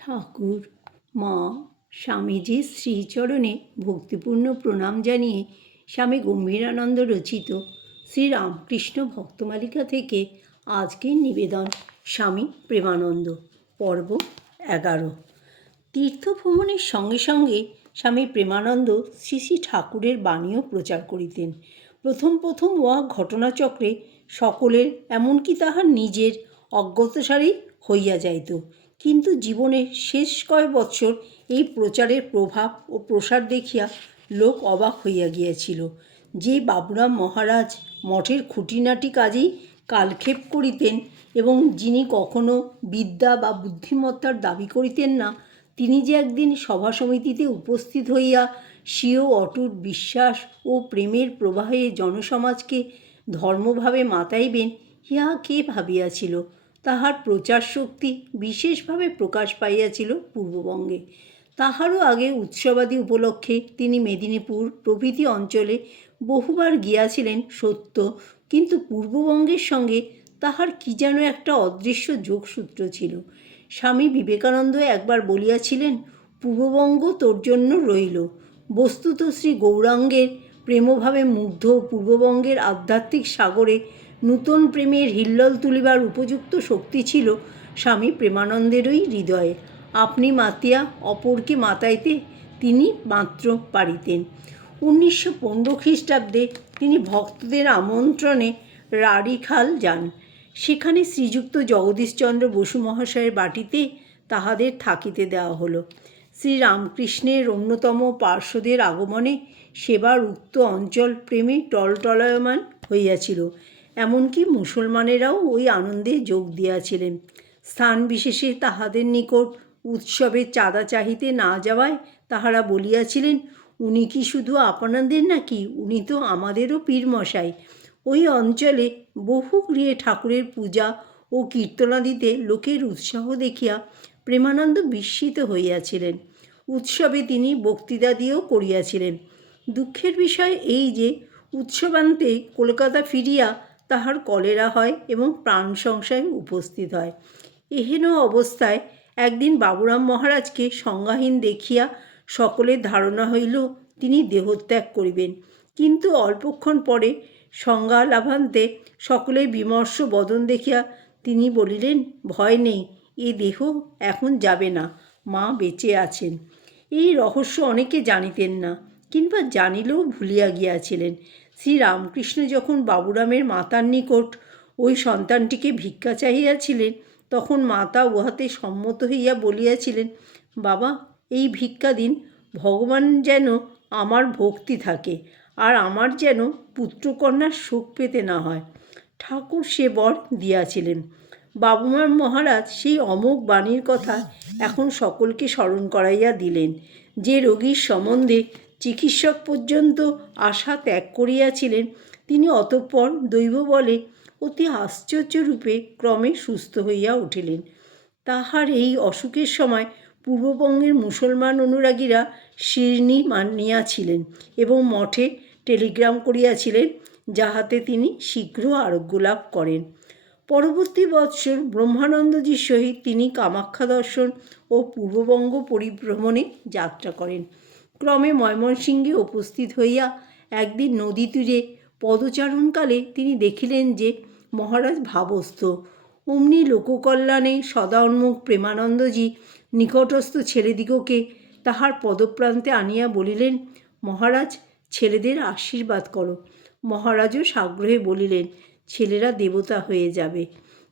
ঠাকুর, মা স্বামীজির শ্রীচরণে ভক্তিপূর্ণ প্রণাম জানিয়ে স্বামী গম্ভীরানন্দ রচিত শ্রীরামকৃষ্ণ ভক্তমালিকা থেকে আজকের নিবেদন স্বামী প্রেমানন্দ, পর্ব এগারো। তীর্থভ্রমণের সঙ্গে সঙ্গে স্বামী প্রেমানন্দ শ্রী শ্রী ঠাকুরের বাণীও প্রচার করিতেন। প্রথম প্রথম উহা ঘটনাচক্রে সকলের, এমনকি তাহার নিজের, অজ্ঞাতসারেই হইয়া যাইত। কিন্তু জীবনের শেষ কয় বৎসর এই প্রচারের প্রভাব ও প্রসার দেখিয়া লোক অবাক হইয়া গিয়াছিল যে বাবুরাম মহারাজ মঠের খুঁটিনাটি কাজেই কালক্ষেপ করিতেন এবং যিনি কখনো বিদ্যা বা বুদ্ধিমত্তার দাবি করিতেন না, তিনি যে একদিন সভা সমিতিতে উপস্থিত হইয়া স্বীয় অটুট বিশ্বাস ও প্রেমের প্রবাহে জনসমাজকে ধর্মভাবে মাতাইবেন, ইহা কে ভাবিয়াছিল? তাহার প্রচার শক্তি বিশেষভাবে প্রকাশ পাইয়াছিল পূর্ববঙ্গে। তাহারও আগে উৎসবাদি উপলক্ষে তিনি মেদিনীপুর প্রভৃতি অঞ্চলে বহুবার গিয়াছিলেন সত্য, কিন্তু পূর্ববঙ্গের সঙ্গে তাহার কি যেন একটা অদৃশ্য যোগসূত্র ছিল। স্বামী বিবেকানন্দ একবার বলিয়াছিলেন, পূর্ববঙ্গ তোর জন্য রইল। বস্তুত শ্রী গৌরাঙ্গের প্রেমভাবে মুগ্ধ পূর্ববঙ্গের আধ্যাত্মিক সাগরে নূতন প্রেমের হিল্লল তুলিবার উপযুক্ত শক্তি ছিল স্বামী প্রেমানন্দেরই হৃদয়ে। আপনি মাতিয়া, অপরকে মাতাইতে তিনি মাত্র পারিতেন। উনিশশো পনেরো খ্রিস্টাব্দে তিনি ভক্তদের আমন্ত্রণে রাড়িখাল যান। সেখানে শ্রীযুক্ত জগদীশচন্দ্র বসু মহাশয়ের বাটিতে তাহাদের থাকিতে দেওয়া হলো। শ্রীরামকৃষ্ণের অন্যতম পার্শ্বদের আগমনে সেবার উক্ত অঞ্চল প্রেমে টলটলায়মান হইয়াছিল। এমনকি মুসলমানেরাও ওই আনন্দে যোগ দিয়াছিলেন। স্থান বিশেষে তাহাদের নিকট উৎসবে চাঁদা চাহিতে না যাওয়ায় তাহারা বলিয়াছিলেন, উনি কি শুধু আপনাদের নাকি? উনি তো আমাদেরও পীরমশাই। ওই অঞ্চলে বহু গৃহে ঠাকুরের পূজা ও কীর্তনাদিতে লোকের উৎসাহ দেখিয়া প্রেমানন্দ বিস্মিত হইয়াছিলেন। উৎসবে তিনি বক্তৃতা দিয়েও করিয়াছিলেন। দুঃখের বিষয় এই যে, উৎসবান্তে কলকাতা ফিরিয়া তাহার কলেরা হয় এবং প্রাণ সংশয় উপস্থিত হয়। এহেন অবস্থায় একদিন বাবুরাম মহারাজকে সংজ্ঞাহীন দেখিয়া সকলের ধারণা হইল, তিনি দেহত্যাগ করিবেন। কিন্তু অল্পক্ষণ পরে সংজ্ঞা লাভান্তে সকলের বিমর্ষ বদন দেখিয়া তিনি বলিলেন, ভয় নেই, এ দেহ এখন যাবে না, মা বেঁচে আছেন। এই রহস্য অনেকে জানিতেন না, কিংবা জানিলেও ভুলিয়া গিয়াছিলেন। শ্রীরামকৃষ্ণ যখন বাবুরামের মাতার নিকট ওই সন্তানটিকে ভিক্ষা চাহিয়াছিলেন, তখন মাতা উহাতে সম্মত হইয়া বলিয়াছিলেন, বাবা, এই ভিক্ষা দিন, ভগবান যেন আমার ভক্তি থাকে আর আমার যেন পুত্রকন্যার সুখ পেতে না হয় ঠাকুর সে বর দিয়াছিলেন। বাবুমার মহারাজ সেই অমোঘ বাণীর কথা এখন সকলকে স্মরণ করাইয়া দিলেন, যে রোগীর সম্বন্ধে চিকিৎসক পর্যন্ত আশা ত্যাগ করিয়াছিলেন, তিনি অতঃপর দৈব বলে অতি আশ্চর্যরূপে ক্রমে সুস্থ হইয়া উঠিলেন। তাহার এই অসুখের সময় পূর্ববঙ্গের মুসলমান অনুরাগীরা শিরনি মানিয়াছিলেন এবং মঠে টেলিগ্রাম করিয়াছিলেন, যাহাতে তিনি শীঘ্র আরোগ্য লাভ করেন। পরবর্তী বৎসর ব্রহ্মানন্দজির সহিত তিনি কামাখ্যা দর্শন ও পূর্ববঙ্গ পরিভ্রমণে যাত্রা করেন। ক্রমে ময়মনসিংহে উপস্থিত হইয়া একদিন নদী তীরে পদচারণকালে তিনি দেখিলেন যে মহারাজ ভাবস্থ। অমনি লোককল্যাণে সদা উন্মুখ প্রেমানন্দজি নিকটস্থ ছেলেদিগকে তাহার পদপ্রান্তে আনিয়া বলিলেন, মহারাজ, ছেলেদের আশীর্বাদ করো। মহারাজও সাগ্রহে বলিলেন, ছেলেরা দেবতা হয়ে যাবে।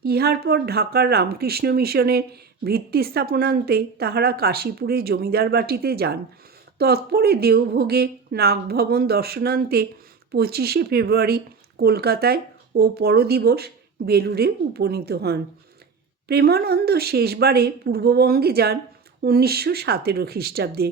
ইহার পর ঢাকার রামকৃষ্ণ মিশনের ভিত্তি স্থাপনান্তে তাহারা কাশীপুরে জমিদার বাটিতে যান। তৎপরে দেওভোগে নাগভবন দর্শনান্তে পঁচিশে ফেব্রুয়ারি কলকাতায় ও পরদিবস বেলুড়ে উপনীত হন। প্রেমানন্দ শেষবারে পূর্ববঙ্গে যান উনিশশো সতেরো খ্রিস্টাব্দে।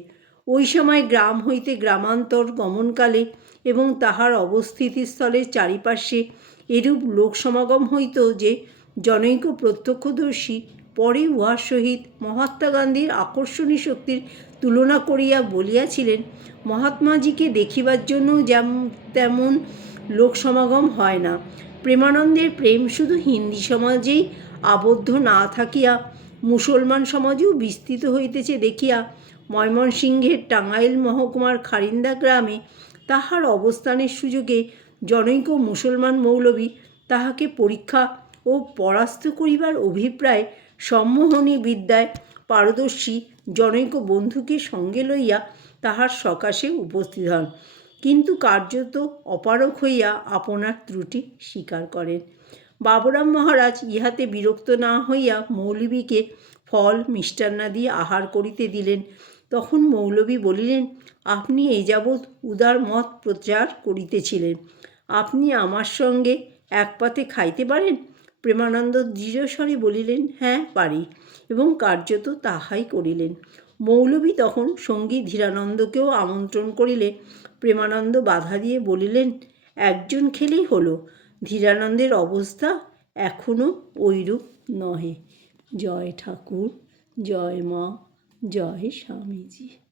ওই সময় গ্রাম হইতে গ্রামান্তর গমনকালে এবং তাহার অবস্থিতিস্থলের চারিপাশে এরূপ লোক সমাগম হইত যে জনৈক প্রত্যক্ষদর্শী পরে উহার সহিত মহাত্মা গান্ধীর আকর্ষণী শক্তির তুলনা করিয়া বলিয়াছিলেন, মহাত্মাজিকে দেখিবার জন্য যেমন তেমন লোক সমাগম হয় না। প্রেমানন্দের প্রেম শুধু হিন্দি সমাজেই আবদ্ধ না থাকিয়া, মুসলমান সমাজেও বিস্তৃত হইতেছে দেখিয়া, ময়মনসিংহের টাঙ্গাইল মহকুমার খারিন্দা গ্রামে তাহার অবস্থানের সুযোগে জনৈক মুসলমান মৌলবী তাহাকে পরীক্ষা ও পরাস্ত করিবার অভিপ্রায় সম্মোহনী বিদ্যায় পারদর্শী জনৈক বন্ধুকে সঙ্গে লইয়া তাহার সকাশে উপস্থিত হন। কিন্তু কার্যত অপারক হইয়া আপনার ত্রুটি স্বীকার করেন। বাবুরাম মহারাজ ইহাতে বিরক্ত না হইয়া মৌলবীকে ফল, মিষ্টান্নাদি আহার করিতে দিলেন। তখন মৌলবী বলিলেন, আপনি এই যাবৎ উদার মত প্রচার করিতেছিলেন। আপনি আমার সঙ্গে এক পাতে খাইতে পারেন? প্রেমানন্দ দৃঢ়স্বরে বলিলেন হ্যাঁ পারি। এবং কার্যত তাহাই করিলেন। মৌলবী তখন সঙ্গী ধীরানন্দকেও আমন্ত্রণ করিলে প্রেমানন্দ বাধা দিয়ে বলিলেন, একজন খেলেই হলো। ধীরানন্দের অবস্থা এখনও ওইরূপ নহে। জয় ঠাকুর, জয় মা, জয় স্বামীজি।